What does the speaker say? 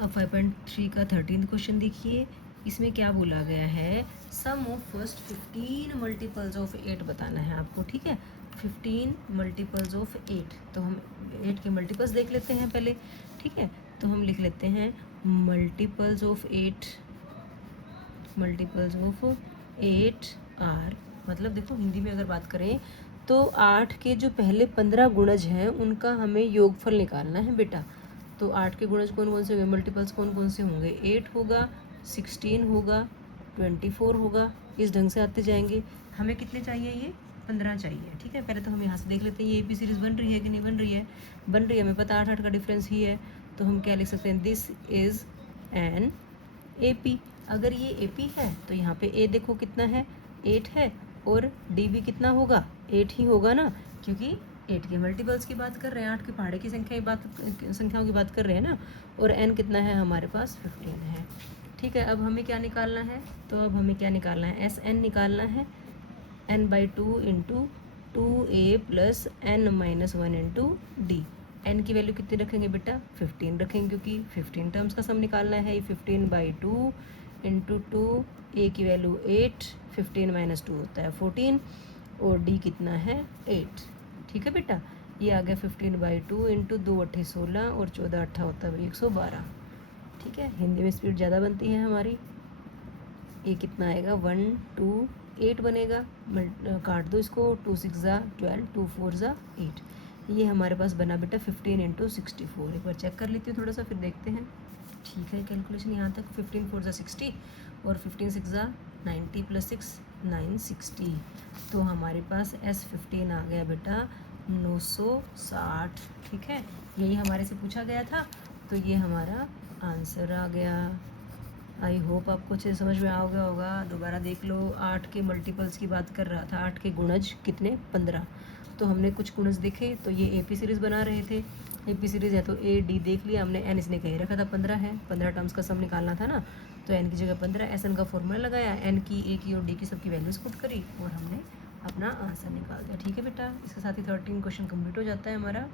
अब 5.3 का 13th question देखिए, इसमें क्या बोला गया है, सम ऑफ फर्स्ट 15 मल्टीपल्स ऑफ 8 बताना है आपको, ठीक है। 15 मल्टीपल्स ऑफ 8, तो हम 8 के मल्टीपल्स देख लेते हैं पहले, ठीक है। तो हम लिख लेते हैं multiples of 8, multiples of 8 are, मतलब देखो हिंदी में अगर बात करें तो 8 के जो पहले 15 गुणज हैं उनका हमें योगफल निकालना है बेटा। तो 8 के गुणज कौन कौन से होंगे, मल्टीपल्स कौन कौन से होंगे, 8 होगा, 16 होगा, 24 होगा, इस ढंग से आते जाएंगे। हमें कितने चाहिए, ये 15 चाहिए, ठीक है। पहले तो हम यहाँ से देख लेते हैं ये ए पी सीरीज बन रही है कि नहीं बन रही है, बन रही है, हमें पता 8 8 का डिफरेंस ही है, तो हम क्या लिख सकते हैं, this is an A P. अगर ये ए पी है तो यहाँ पे ए देखो कितना है, 8 है, और डी भी कितना होगा, 8 ही होगा ना, क्योंकि 8 के मल्टीपल्स की बात कर रहे हैं, 8 के पहाड़े की संख्याओं की बात कर रहे हैं ना, और n कितना है हमारे पास 15 है, ठीक है। अब हमें क्या निकालना है, तो अब हमें क्या निकालना है, एस एन निकालना है, n/2 into 2a plus n-1 into D. n की वैल्यू कितनी रखेंगे बेटा, 15 रखेंगे, क्योंकि 15 टर्म्स का सम निकालना है। ये 15/2 इंटू 2, a की वैल्यू 8, 15 - 2 होता है 14, और d कितना है 8, ठीक है बेटा। ये आ गया 15/2 इंटू 2 8 16, और 14 8 होता है 112, ठीक है। हिंदी में स्पीड ज़्यादा बनती है हमारी। ये कितना आएगा, 1 2 8 बनेगा, काट दो इसको, 2 6 12, 2 4 8, ये हमारे पास बना बेटा 15 इंटू 64। एक बार चेक कर लेती हूँ थोड़ा सा, फिर देखते हैं, ठीक है। कैलकुलेशन यहाँ तक, 15 4 60, और 15 6 90 प्लस 6 960, तो हमारे पास S15 आ गया बेटा 960, ठीक है। यही हमारे से पूछा गया था, तो ये हमारा आंसर आ गया। आई होप आपको अच्छे से समझ में आ गया होगा। दोबारा देख लो, 8 के मल्टीपल्स की बात कर रहा था, 8 के गुणज कितने, 15, तो हमने कुछ गुणज देखे, तो ये ए पी सीरीज़ बना रहे थे, ए पी सीरीज़ है तो ए डी देख लिया हमने, एन इसने कहीं रखा था 15 है, 15 टर्म्स का सम निकालना था ना, तो एन की जगह 15, एस एन का फॉर्मूला लगाया, एन की, ए की और डी की सबकी वैल्यूज पुट करी, और हमने अपना आंसर निकाल दिया, ठीक है बेटा। इसके साथ ही 13 क्वेश्चन कंप्लीट हो जाता है हमारा।